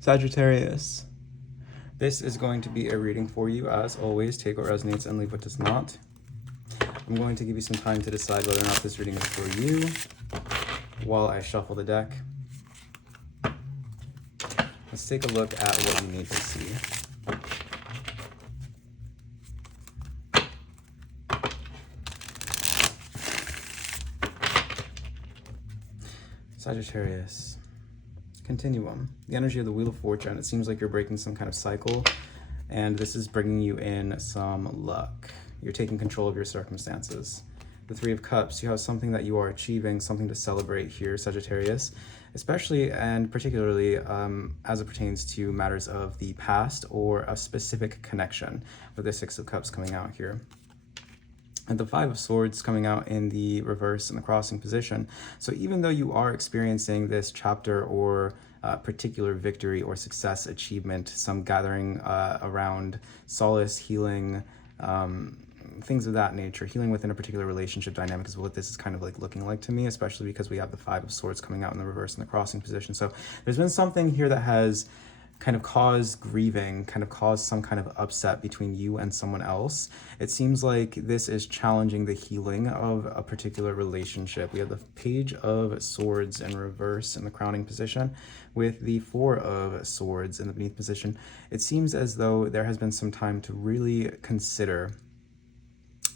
Sagittarius. This is going to be a reading for you. As always, take what resonates and leave what does not. I'm going to give you some time to decide whether or not this reading is for you while I shuffle the deck. Let's take a look at what you need to see. Sagittarius. Continuum. The energy of the Wheel of Fortune. It seems like you're breaking some kind of cycle, and this is bringing you in some luck. You're taking control of your circumstances. The Three of Cups. You have something that you are achieving, something to celebrate here, Sagittarius, especially and particularly as it pertains to matters of the past or a specific connection, with the Six of Cups coming out here. And the Five of Swords coming out in the reverse in the crossing position. So even though you are experiencing this chapter or particular victory or success, achievement, some gathering around solace, healing, things of that nature, healing within a particular relationship dynamic is what this is kind of like looking like to me, especially because we have the Five of Swords coming out in the reverse in the crossing position. So there's been something here that has kind of caused grieving, kind of caused some kind of upset between you and someone else. It seems like this is challenging the healing of a particular relationship. We have the Page of Swords in reverse in the crowning position with the Four of Swords in the beneath position. It seems as though there has been some time to really consider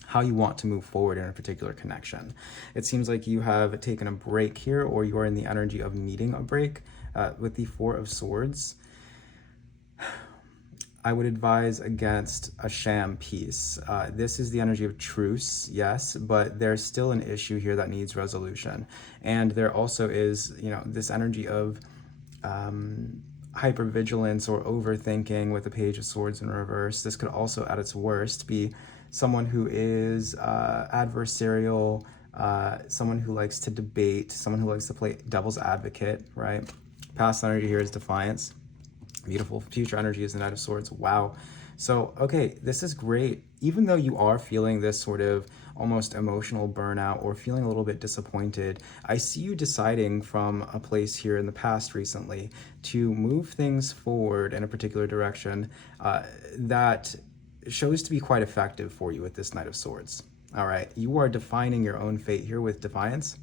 how you want to move forward in a particular connection. It seems like you have taken a break here, or you are in the energy of needing a break with the Four of Swords. I would advise against a sham peace. This is the energy of truce, yes, but there's still an issue here that needs resolution. And there also is, this energy of hypervigilance or overthinking with the Page of Swords in reverse. This could also, at its worst, be someone who is adversarial, someone who likes to debate, someone who likes to play devil's advocate, right? Past energy here is defiance. Beautiful. Future energy is the Knight of Swords. Wow. So, okay, this is great. Even though you are feeling this sort of almost emotional burnout or feeling a little bit disappointed, I see you deciding from a place here in the past recently to move things forward in a particular direction that shows to be quite effective for you with this Knight of Swords. All right, you are defining your own fate here with defiance.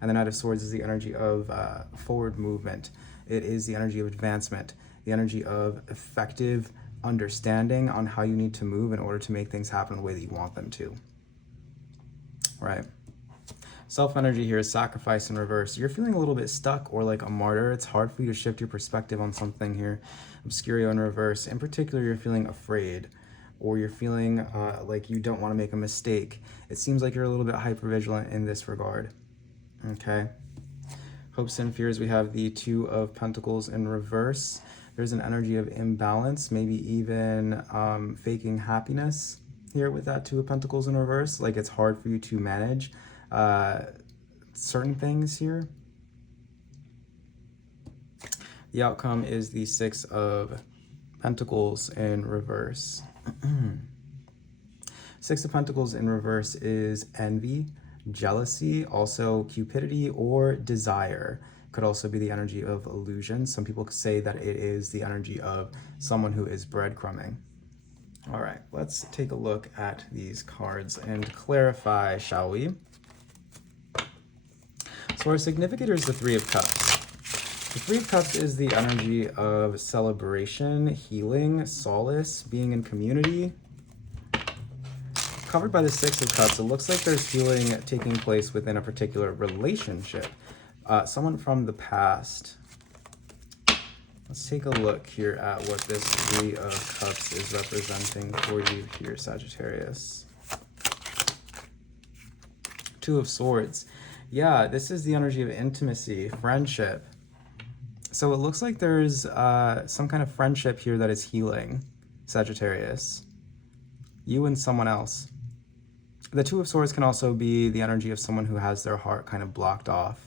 And the Knight of Swords is the energy of forward movement. It is the energy of advancement, the energy of effective understanding on how you need to move in order to make things happen the way that you want them to, right? Self-energy here is sacrifice in reverse. You're feeling a little bit stuck or like a martyr. It's hard for you to shift your perspective on something here. Obscurio in reverse. In particular, you're feeling afraid, or you're feeling like you don't want to make a mistake. It seems like you're a little bit hypervigilant in this regard, okay? Hopes and fears, we have the Two of Pentacles in reverse. There's an energy of imbalance, maybe even faking happiness here with that Two of Pentacles in reverse. Like it's hard for you to manage certain things here. The outcome is the Six of Pentacles in reverse. Six of Pentacles in reverse is envy, jealousy, also cupidity or desire. Could also be the energy of illusion. Some people could say that it is the energy of someone who is breadcrumbing. All right, let's take a look at these cards and clarify, shall we? So our significator is the Three of Cups. The Three of Cups is the energy of celebration, healing, solace, being in community. Covered by the Six of Cups, it looks like there's healing taking place within a particular relationship. Someone from the past. Let's take a look here at what this Three of Cups is representing for you here, Sagittarius. Two of Swords. Yeah, this is the energy of intimacy, friendship. So it looks like there's some kind of friendship here that is healing, Sagittarius. You and someone else. The Two of Swords can also be the energy of someone who has their heart kind of blocked off.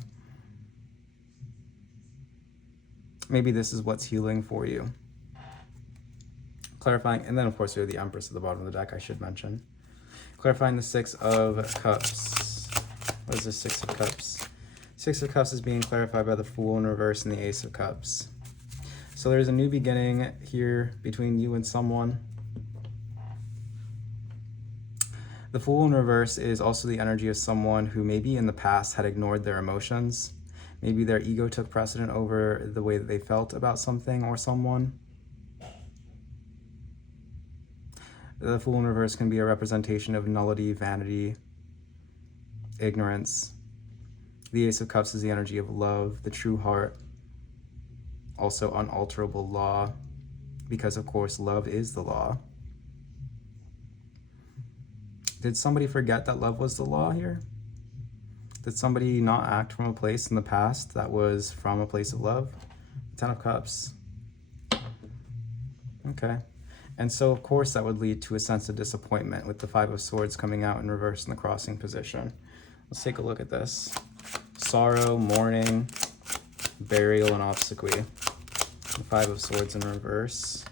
Maybe this is what's healing for you. Clarifying, and then of course we have the Empress at the bottom of the deck, I should mention. Clarifying the Six of Cups. What is the Six of Cups? Six of Cups is being clarified by the Fool in reverse and the Ace of Cups. So there's a new beginning here between you and someone. The Fool in reverse is also the energy of someone who maybe in the past had ignored their emotions. Maybe their ego took precedent over the way that they felt about something or someone. The Fool in reverse can be a representation of nullity, vanity, ignorance. The Ace of Cups is the energy of love, the true heart, also unalterable law, because of course love is the law. Did somebody forget that love was the law here? Did somebody not act from a place in the past that was from a place of love? Ten of Cups. Okay. And so, of course, that would lead to a sense of disappointment with the Five of Swords coming out in reverse in the crossing position. Let's take a look at this. Sorrow, mourning, burial, and obsequy. The Five of Swords in reverse,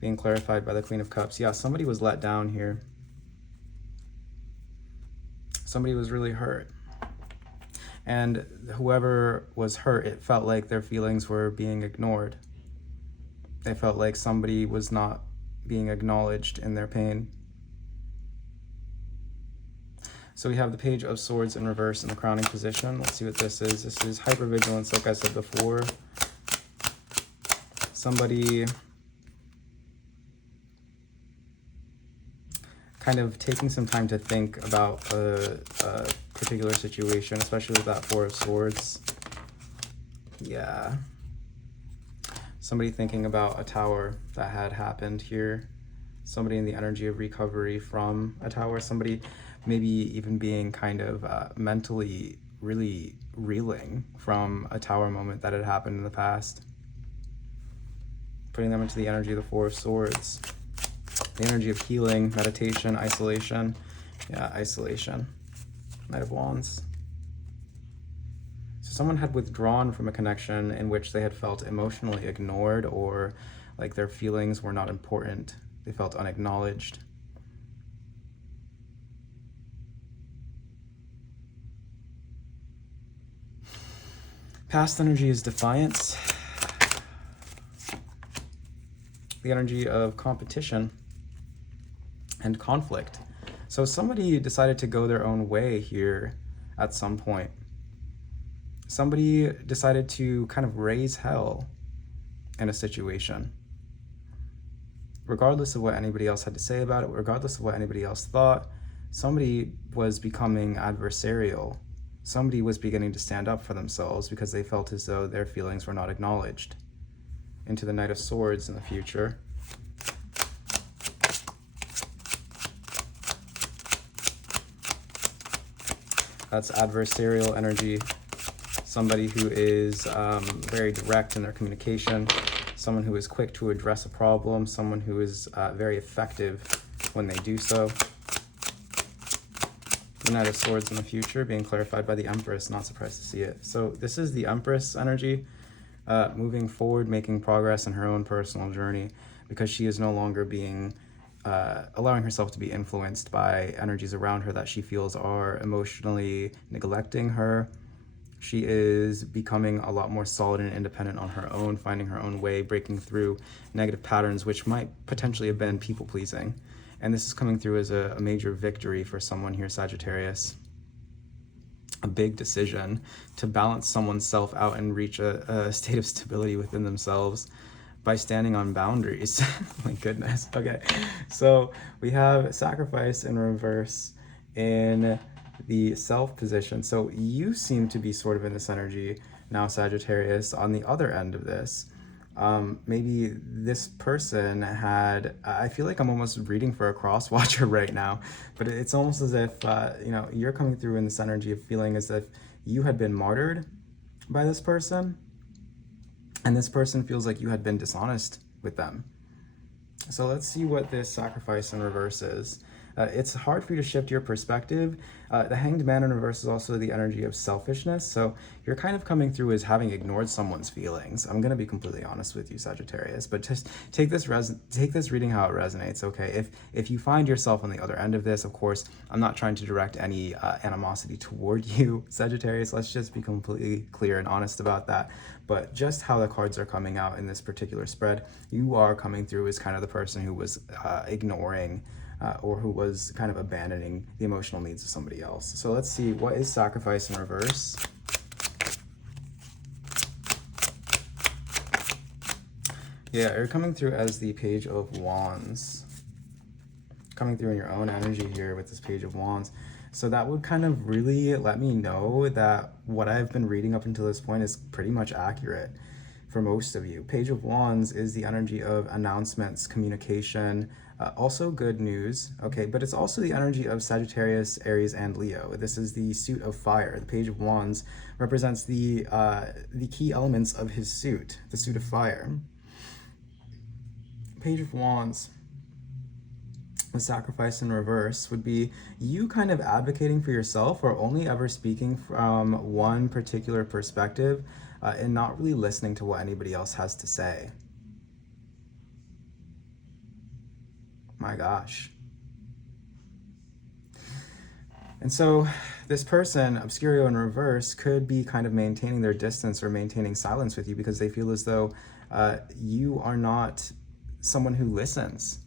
being clarified by the Queen of Cups. Yeah, somebody was let down here. Somebody was really hurt. And whoever was hurt, it felt like their feelings were being ignored. They felt like somebody was not being acknowledged in their pain. So we have the Page of Swords in reverse in the crowning position. Let's see what this is. This is hypervigilance, like I said before. Somebody kind of taking some time to think about a particular situation, especially with that Four of Swords. Yeah. Somebody thinking about a tower that had happened here. Somebody in the energy of recovery from a tower. Somebody maybe even being kind of mentally really reeling from a tower moment that had happened in the past. Putting them into the energy of the Four of Swords. The energy of healing, meditation, isolation. Yeah, isolation. Knight of Wands. So someone had withdrawn from a connection in which they had felt emotionally ignored, or like their feelings were not important. They felt unacknowledged. Past energy is defiance. The energy of competition and conflict. So somebody decided to go their own way here at some point. Somebody decided to kind of raise hell in a situation. Regardless of what anybody else had to say about it, regardless of what anybody else thought, somebody was becoming adversarial. Somebody was beginning to stand up for themselves because they felt as though their feelings were not acknowledged. Into the Knight of Swords in the future. That's adversarial energy. Somebody who is very direct in their communication. Someone who is quick to address a problem. Someone who is very effective when they do so. The Knight of Swords in the future being clarified by the Empress. Not surprised to see it. So this is the Empress energy. Moving forward, making progress in her own personal journey, because she is no longer being allowing herself to be influenced by energies around her that she feels are emotionally neglecting her. She is becoming a lot more solid and independent on her own, finding her own way, breaking through negative patterns, which might potentially have been people-pleasing. And this is coming through as a major victory for someone here, Sagittarius. A big decision to balance someone's self out and reach a state of stability within themselves by standing on boundaries. My goodness. Okay, so we have sacrifice in reverse in the self position. So you seem to be sort of in this energy now, Sagittarius, on the other end of this. Maybe this person had, I feel like I'm almost reading for a cross watcher right now, but it's almost as if, you're coming through in this energy of feeling as if you had been martyred by this person, and this person feels like you had been dishonest with them. So let's see what this sacrifice in reverse is. It's hard for you to shift your perspective. The Hanged Man in reverse is also the energy of selfishness. So you're kind of coming through as having ignored someone's feelings. I'm going to be completely honest with you, Sagittarius, but just take this reading how it resonates, okay? If you find yourself on the other end of this, of course, I'm not trying to direct any animosity toward you, Sagittarius. Let's just be completely clear and honest about that. But just how the cards are coming out in this particular spread, you are coming through as kind of the person who was ignoring or who was kind of abandoning the emotional needs of somebody else. So let's see, what is sacrifice in reverse? Yeah, you're coming through as the Page of Wands. Coming through in your own energy here with this Page of Wands. So that would kind of really let me know that what I've been reading up until this point is pretty much accurate for most of you. Page of Wands is the energy of announcements, communication, also good news, okay? But it's also the energy of Sagittarius, Aries, and Leo. This is the suit of fire. The Page of Wands represents the key elements of his suit, the suit of fire. Page of Wands, the sacrifice in reverse would be you kind of advocating for yourself or only ever speaking from one particular perspective and not really listening to what anybody else has to say. My gosh. And so this person, Obscurio in reverse, could be kind of maintaining their distance or maintaining silence with you because they feel as though you are not someone who listens.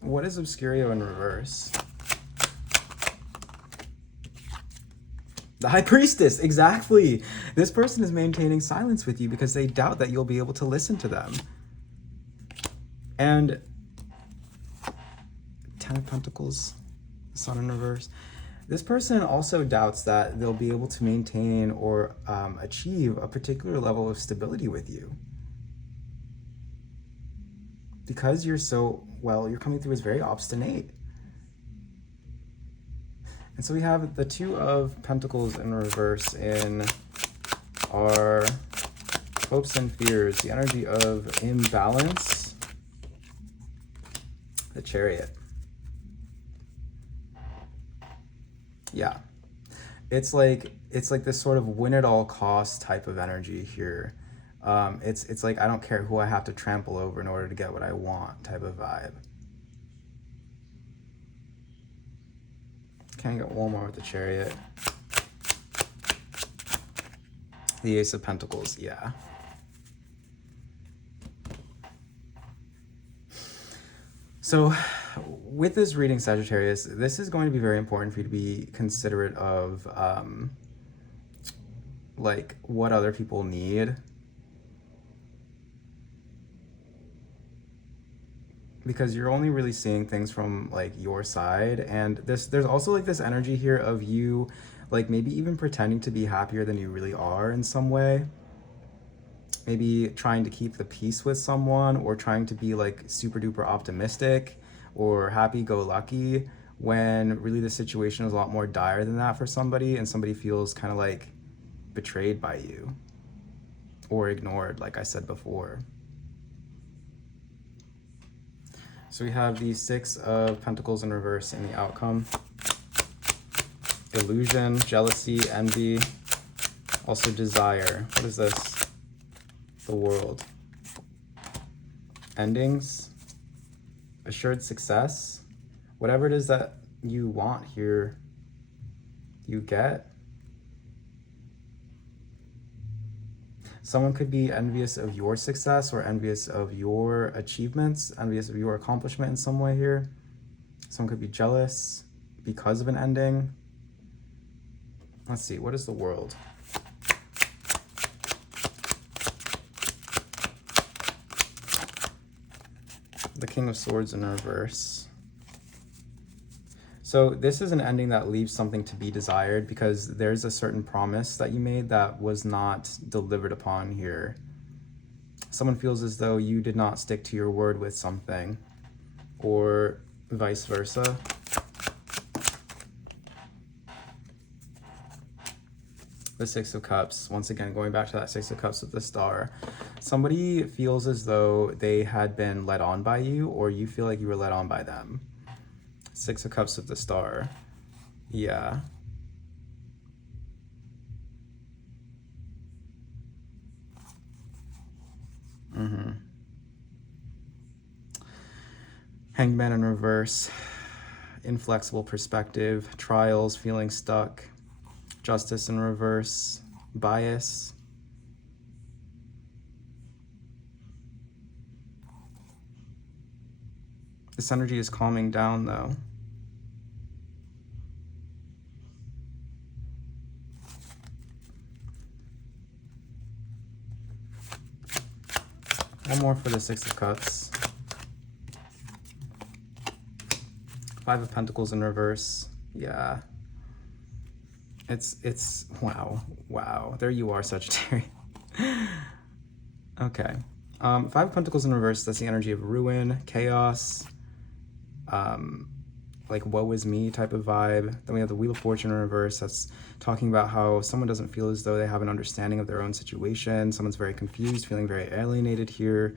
What is Obscurio in reverse? The High Priestess, exactly. This person is maintaining silence with you because they doubt that you'll be able to listen to them. And Ten of Pentacles, Sun in reverse. This person also doubts that they'll be able to maintain or achieve a particular level of stability with you. Because you're so, well, you're coming through as very obstinate. And so we have the Two of Pentacles in reverse in our hopes and fears, the energy of imbalance, the Chariot. Yeah, it's like this sort of win at all costs type of energy here. It's like I don't care who I have to trample over in order to get what I want type of vibe. Can I get one more with the Chariot? The Ace of Pentacles, yeah. So with this reading, Sagittarius, this is going to be very important for you to be considerate of like what other people need. Because you're only really seeing things from like your side, and there's also like this energy here of you like maybe even pretending to be happier than you really are in some way. Maybe trying to keep the peace with someone or trying to be like super duper optimistic or happy-go-lucky when really the situation is a lot more dire than that for somebody, and somebody feels kind of like betrayed by you or ignored, like I said before. So we have the Six of Pentacles in reverse in the outcome. Illusion, jealousy, envy, also desire. What is this? The World. Endings, assured success. Whatever it is that you want here, you get. Someone could be envious of your success or envious of your achievements, envious of your accomplishment in some way here. Someone could be jealous because of an ending. Let's see, what is the World? The King of Swords in reverse. So this is an ending that leaves something to be desired because there's a certain promise that you made that was not delivered upon here. Someone feels as though you did not stick to your word with something, or vice versa. The Six of Cups, once again, going back to that Six of Cups with the Star. Somebody feels as though they had been led on by you, or you feel like you were led on by them. Six of Cups with the Star. Yeah. Hangman in reverse. Inflexible perspective. Trials, feeling stuck. Justice in reverse. Bias. This energy is calming down though. One more for the Six of Cups. Five of Pentacles in reverse. Yeah. It's wow. There you are, Sagittarius. Okay. Five of Pentacles in reverse, that's the energy of ruin, chaos, like woe is me type of vibe. Then we have the Wheel of Fortune in reverse, that's talking about how someone doesn't feel as though they have an understanding of their own situation. Someone's very confused, feeling very alienated here.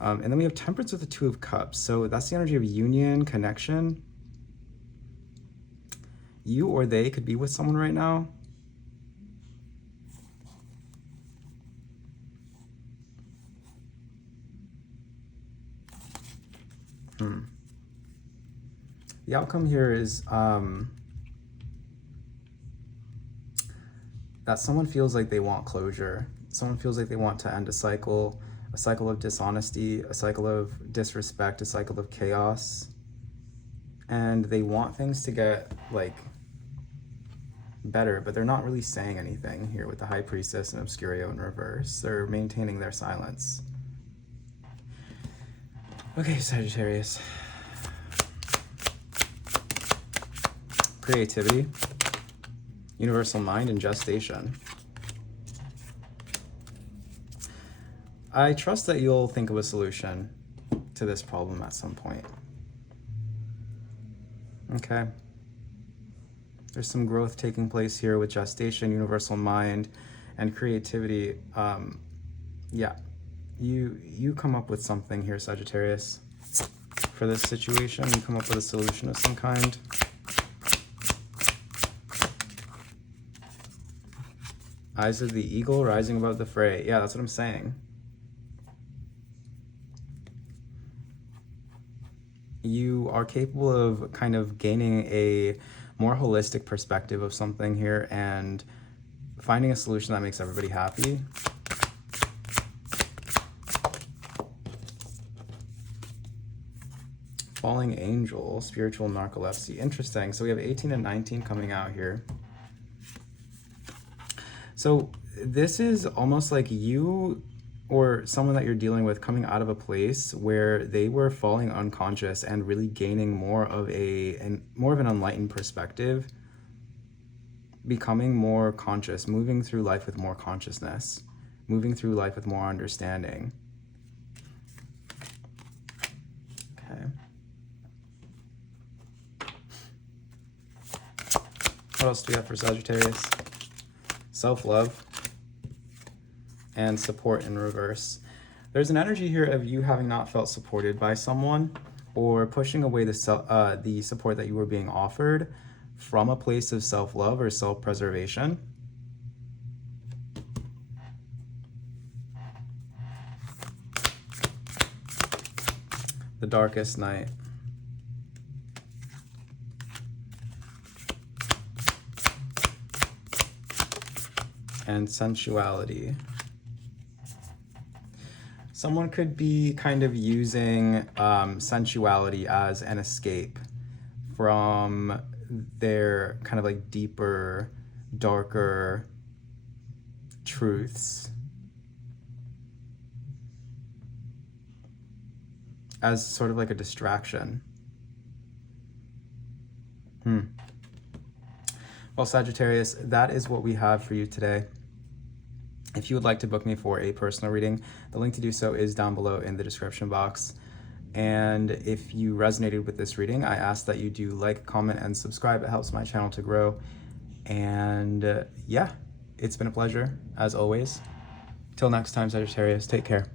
And then we have Temperance with the Two of Cups. So that's the energy of union, connection. You or they could be with someone right now. The outcome here is that someone feels like they want closure. Someone feels like they want to end a cycle of dishonesty, a cycle of disrespect, a cycle of chaos. And they want things to get like better, but they're not really saying anything here with the High Priestess and Obscurio in reverse. They're maintaining their silence. Okay, Sagittarius. Creativity, universal mind, and gestation. I trust that you'll think of a solution to this problem at some point. Okay. There's some growth taking place here with gestation, universal mind, and creativity. Yeah, you come up with something here, Sagittarius. For this situation, you come up with a solution of some kind. Eyes of the eagle rising above the fray. Yeah, that's what I'm saying. You are capable of kind of gaining a more holistic perspective of something here and finding a solution that makes everybody happy. Falling angel, spiritual narcolepsy. Interesting. So we have 18 and 19 coming out here. So this is almost like you or someone that you're dealing with coming out of a place where they were falling unconscious and really gaining more of an enlightened perspective, becoming more conscious, moving through life with more consciousness, moving through life with more understanding. Okay. What else do we have for Sagittarius? Self-love and support in reverse. There's an energy here of you having not felt supported by someone or pushing away the support that you were being offered from a place of self-love or self-preservation. The darkest night. And sensuality. Someone could be kind of using sensuality as an escape from their kind of like deeper, darker truths, as sort of like a distraction. Well, Sagittarius, that is what we have for you today. If you would like to book me for a personal reading, the link to do so is down below in the description box. And if you resonated with this reading, I ask that you do like, comment, and subscribe. It helps my channel to grow. And yeah, it's been a pleasure, as always. Till next time, Sagittarius, take care.